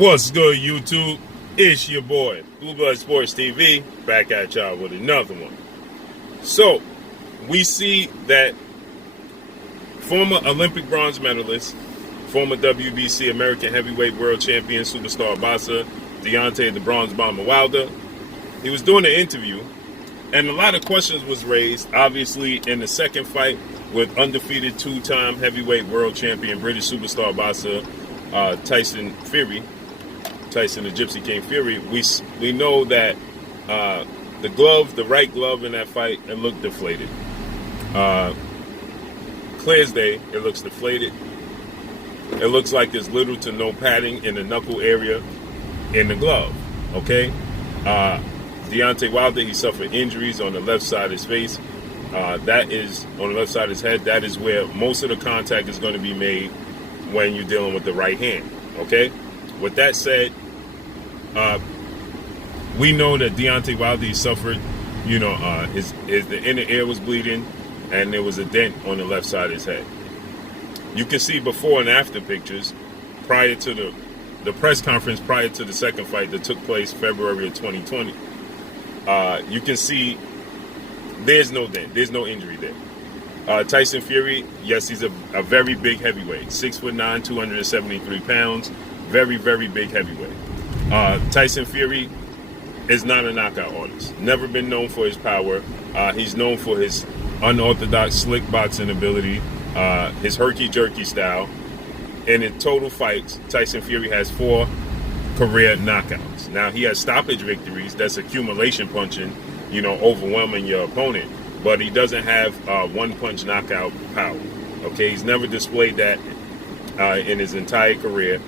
What's good, YouTube? It's your boy, Blue Blood Sports TV, back at y'all with another one. So, we see that former Olympic bronze medalist, former WBC American Heavyweight World Champion, superstar boxer, Deontay the Bronze Bomber Wilder, he was doing an interview, and a lot of questions was raised, obviously, in the second fight with undefeated two-time heavyweight world champion, British superstar boxer, Tyson Fury. Tyson the Gypsy King Fury. We know that the right glove in that fight, it looked deflated. Clear as day, it looks deflated. It looks like there's little to no padding in the knuckle area in the glove. Okay, Deontay Wilder, he suffered injuries on the left side of his face. That is on the left side of his head. That is where most of the contact is going to be made when you're dealing with the right hand. Okay. With that said, we know that Deontay Wilder suffered, the inner ear was bleeding, and there was a dent on the left side of his head. You can see before and after pictures prior to the press conference prior to the second fight that took place February of 2020. You can see there's no dent, there's no injury there. Tyson Fury, yes, he's a very big heavyweight, 6'9", 273 pounds. Very, very big heavyweight. Tyson Fury is not a knockout artist. Never been known for his power. He's known for his unorthodox, slick boxing ability, his herky-jerky style. And in total fights, Tyson Fury has 4 career knockouts. Now, he has stoppage victories. That's accumulation punching, overwhelming your opponent. But he doesn't have one-punch knockout power. Okay, he's never displayed that in his entire career.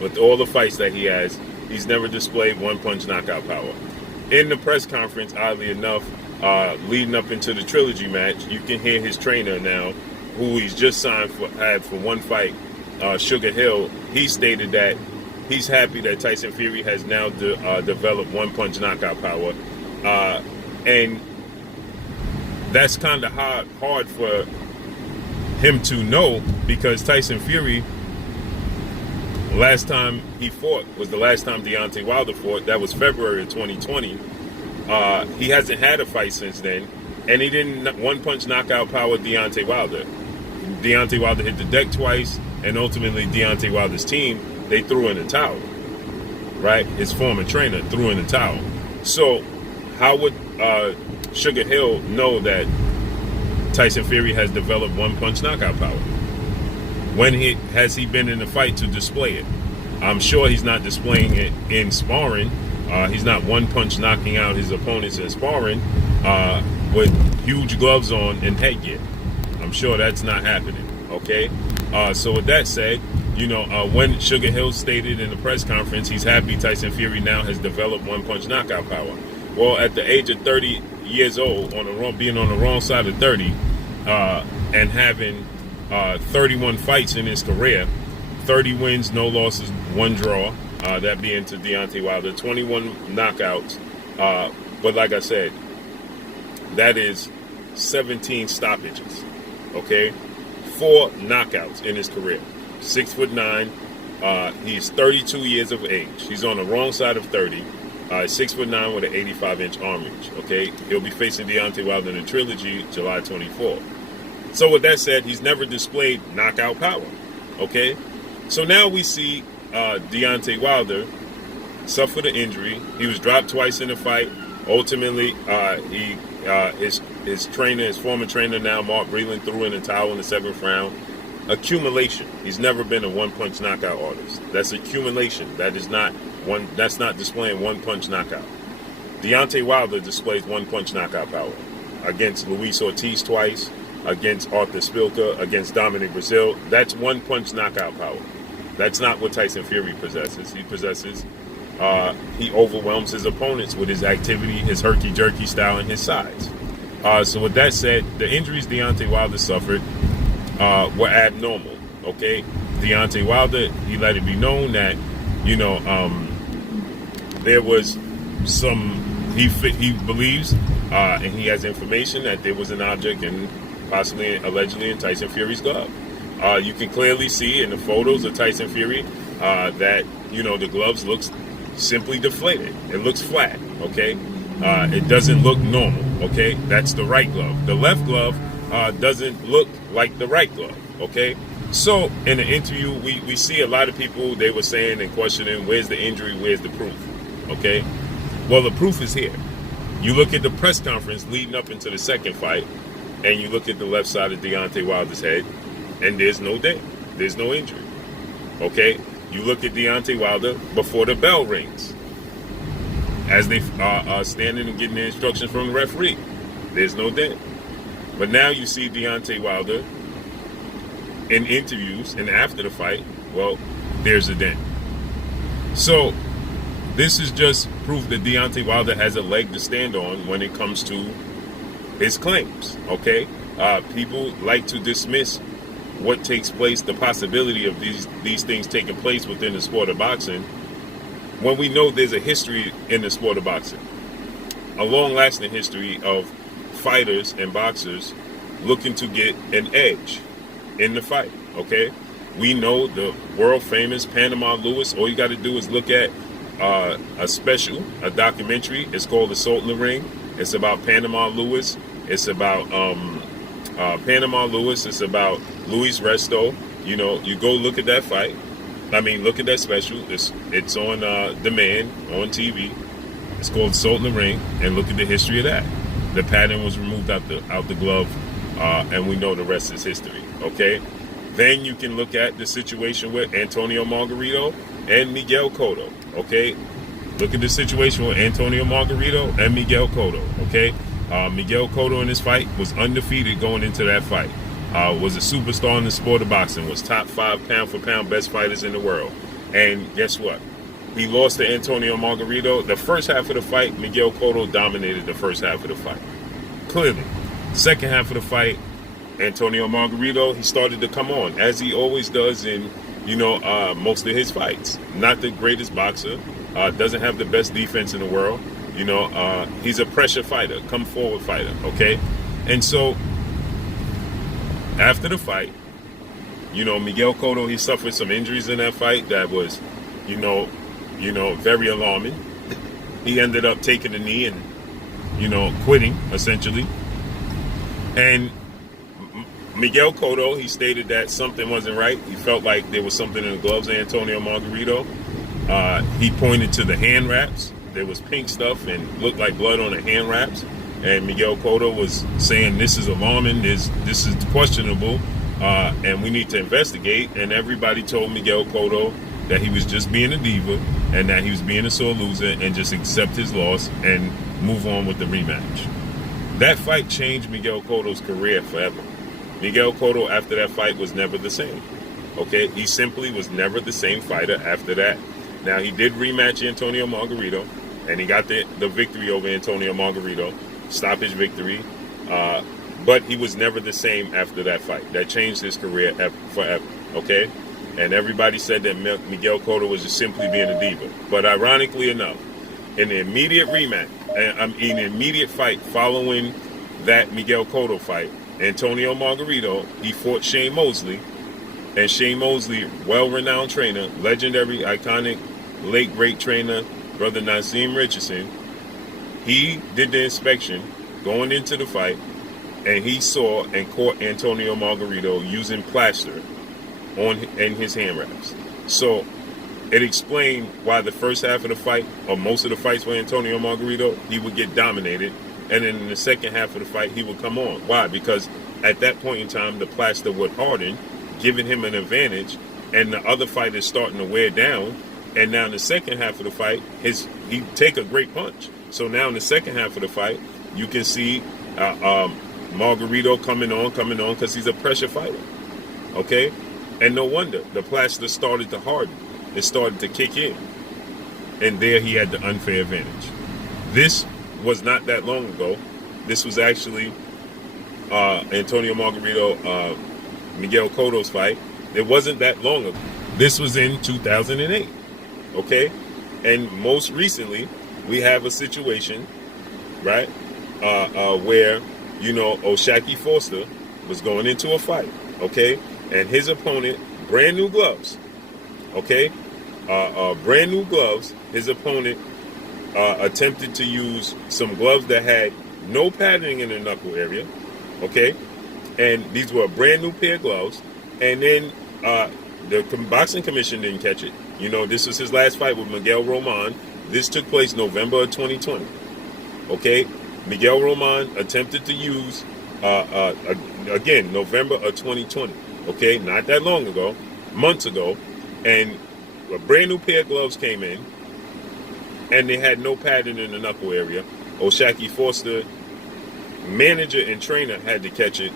With all the fights that he has, he's never displayed one-punch knockout power. In the press conference, oddly enough, leading up into the Trilogy match, you can hear his trainer now, who he's just had for one fight, Sugar Hill. He stated that he's happy that Tyson Fury has now developed one-punch knockout power. And that's kind of hard for him to know, because Tyson Fury, last time he fought was the last time Deontay Wilder fought. That was February of 2020. He hasn't had a fight since then, and he didn't one-punch knockout power Deontay Wilder. Deontay Wilder hit the deck twice, and ultimately Deontay Wilder's team, they threw in the towel. Right? His former trainer threw in the towel. So how would Sugar Hill know that Tyson Fury has developed one-punch knockout power? When has he been in the fight to display it? I'm sure he's not displaying it in sparring. He's not one-punch knocking out his opponents in sparring with huge gloves on and headgear. I'm sure that's not happening, okay? So with that said, when Sugar Hill stated in the press conference he's happy Tyson Fury now has developed one-punch knockout power. Well, at the age of 30 years old, being on the wrong side of 30, and having 31 fights in his career, 30 wins, no losses, 1 draw, that being to Deontay Wilder, 21 knockouts. But like I said, that is 17 stoppages, okay? 4 knockouts in his career. 6'9", he's 32 years of age. He's on the wrong side of 30. 6'9" with an 85-inch arm reach, okay? He'll be facing Deontay Wilder in the Trilogy July 24th. So with that said, he's never displayed knockout power, okay? So now we see Deontay Wilder suffered an injury. He was dropped twice in the fight. Ultimately, his trainer, his former trainer now, Mark Breland, threw in the towel in the 7th round. Accumulation. He's never been a one-punch knockout artist. That's accumulation. That's not displaying one-punch knockout. Deontay Wilder displays one-punch knockout power against Luis Ortiz twice, against Arthur Spilka, against Dominic Brazil. That's one-punch knockout power. That's not what Tyson Fury possesses. He overwhelms his opponents with his activity, his herky-jerky style, and his size. So with that said, the injuries Deontay Wilder suffered were abnormal, okay? Deontay Wilder, he let it be known that, there was he believes, and he has information that there was an object and possibly, allegedly, in Tyson Fury's glove. You can clearly see in the photos of Tyson Fury that, you know, the gloves looks simply deflated. It looks flat, okay? It doesn't look normal, okay? That's the right glove. The left glove doesn't look like the right glove, okay? So in the interview, we see a lot of people, they were saying and questioning, where's the injury, where's the proof, okay? Well, the proof is here. You look at the press conference leading up into the second fight, and you look at the left side of Deontay Wilder's head, and there's no dent. There's no injury, okay? You look at Deontay Wilder before the bell rings, as they are standing and getting the instructions from the referee. There's no dent. But now you see Deontay Wilder in interviews and after the fight, well, there's a dent. So this is just proof that Deontay Wilder has a leg to stand on when it comes to his claims, okay? People like to dismiss what takes place, the possibility of these things taking place within the sport of boxing, when we know there's a history in the sport of boxing, a long-lasting history of fighters and boxers looking to get an edge in the fight, okay? We know the world-famous Panama Lewis. All you got to do is look at a documentary. It's called Assault in the Ring. It's about Panama Lewis. It's about Panama Lewis. It's about Luis Resto. You know, you go look at that fight. I mean, look at that special. It's on demand on TV. It's called Assault in the Ring, and look at the history of that. The pattern was removed out the glove, and we know the rest is history. Okay. Then you can look at the situation with Antonio Margarito and Miguel Cotto. Okay. Look at the situation with Antonio Margarito and Miguel Cotto. Okay. Miguel Cotto in this fight was undefeated going into that fight. Was a superstar in the sport of boxing, was top 5 pound for pound best fighters in the world. And guess what? He lost to Antonio Margarito. The first half of the fight, Miguel Cotto dominated the first half of the fight. Clearly. Second half of the fight, Antonio Margarito, he started to come on, as he always does in, you know, most of his fights. Not the greatest boxer, doesn't have the best defense in the world. You know, he's a pressure fighter, come forward fighter, okay? And so, after the fight, you know, Miguel Cotto, he suffered some injuries in that fight that was, you know, very alarming. He ended up taking a knee and, you know, quitting, essentially. And Miguel Cotto, he stated that something wasn't right. He felt like there was something in the gloves of Antonio Margarito. He pointed to the hand wraps. There was pink stuff and looked like blood on the hand wraps. And Miguel Cotto was saying, this is alarming, this is questionable, and we need to investigate. And everybody told Miguel Cotto that he was just being a diva and that he was being a sore loser and just accept his loss and move on with the rematch. That fight changed Miguel Cotto's career forever. Miguel Cotto, after that fight, was never the same. Okay? He simply was never the same fighter after that. Now, he did rematch Antonio Margarito, and he got the victory over Antonio Margarito, stoppage victory, but he was never the same after that fight. That changed his career forever, okay? And everybody said that Miguel Cotto was just simply being a diva. But ironically enough, in the immediate rematch, in the immediate fight following that Miguel Cotto fight, Antonio Margarito, he fought Shane Mosley, and Shane Mosley, well-renowned trainer, legendary, iconic, late great trainer, brother Nazeem Richardson, he did the inspection going into the fight, and he saw and caught Antonio Margarito using plaster in his hand wraps. So it explained why the first half of the fight, or most of the fights with Antonio Margarito, he would get dominated, and then in the second half of the fight, he would come on. Why? Because at that point in time, the plaster would harden, giving him an advantage, and the other fighter is starting to wear down. And now in the second half of the fight, he take a great punch. So now in the second half of the fight, you can see Margarito coming on, because he's a pressure fighter. Okay? And no wonder. The plaster started to harden. It started to kick in. And there he had the unfair advantage. This was not that long ago. This was actually Antonio Margarito, Miguel Cotto's fight. It wasn't that long ago. This was in 2008. Okay? And most recently, we have a situation, right, where, you know, O'Shaquie Foster was going into a fight, okay? And his opponent, brand new gloves, okay? brand new gloves. His opponent attempted to use some gloves that had no padding in the knuckle area, okay? And these were a brand new pair of gloves. And then the boxing commission didn't catch it. You know, this was his last fight with Miguel Roman. This took place November of 2020, okay? Miguel Roman attempted to use, again, November of 2020, okay? Not that long ago, months ago. And a brand new pair of gloves came in, and they had no padding in the knuckle area. Oshaki Foster, manager and trainer, had to catch it,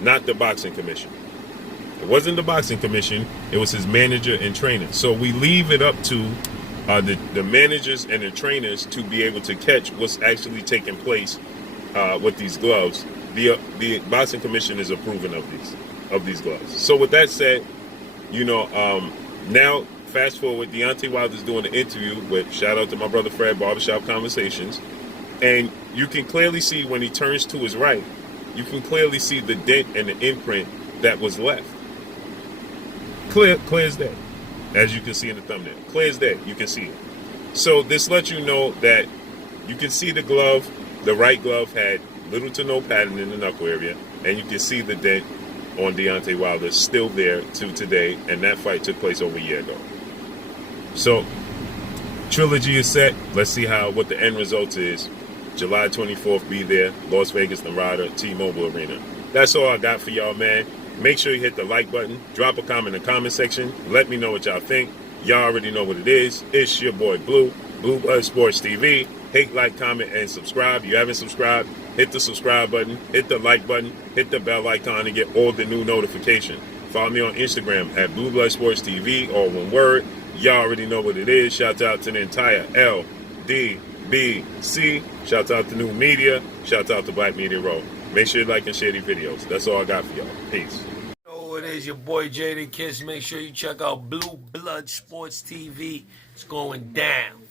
not the boxing commission. It wasn't the boxing commission, it was his manager and trainer. So we leave it up to the managers and the trainers to be able to catch what's actually taking place with these gloves. The boxing commission is approving of these gloves. So with that said, you know, now fast forward, Deontay Wilder's doing an interview with, shout out to my brother Fred, Barbershop Conversations, and you can clearly see when he turns to his right, you can clearly see the dent and the imprint that was left. Clear as day, as you can see in the thumbnail. Clear as day, you can see it. So this lets you know that you can see the glove, the right glove had little to no padding in the knuckle area, and you can see the dent on Deontay Wilder still there to today, and that fight took place over a year ago. So, Trilogy is set. Let's see what the end result is. July 24th, be there. Las Vegas, Nevada, T-Mobile Arena. That's all I got for y'all, man. Make sure you hit the like button. Drop a comment in the comment section. Let me know what y'all think. Y'all already know what it is. It's your boy Blue Blood Sports TV. Hit, like, comment, and subscribe. If you haven't subscribed, hit the subscribe button, hit the like button, hit the bell icon to get all the new notifications. Follow me on Instagram at Blue Blood Sports TV, all one word. Y'all already know what it is. Shout out to the entire LDBC. Shout out to New Media. Shout out to Black Media Row. Make sure you like and share these videos. That's all I got for y'all. Peace. Oh, it is your boy Jaden Kiss. Make sure you check out Blue Blood Sports TV. It's going down.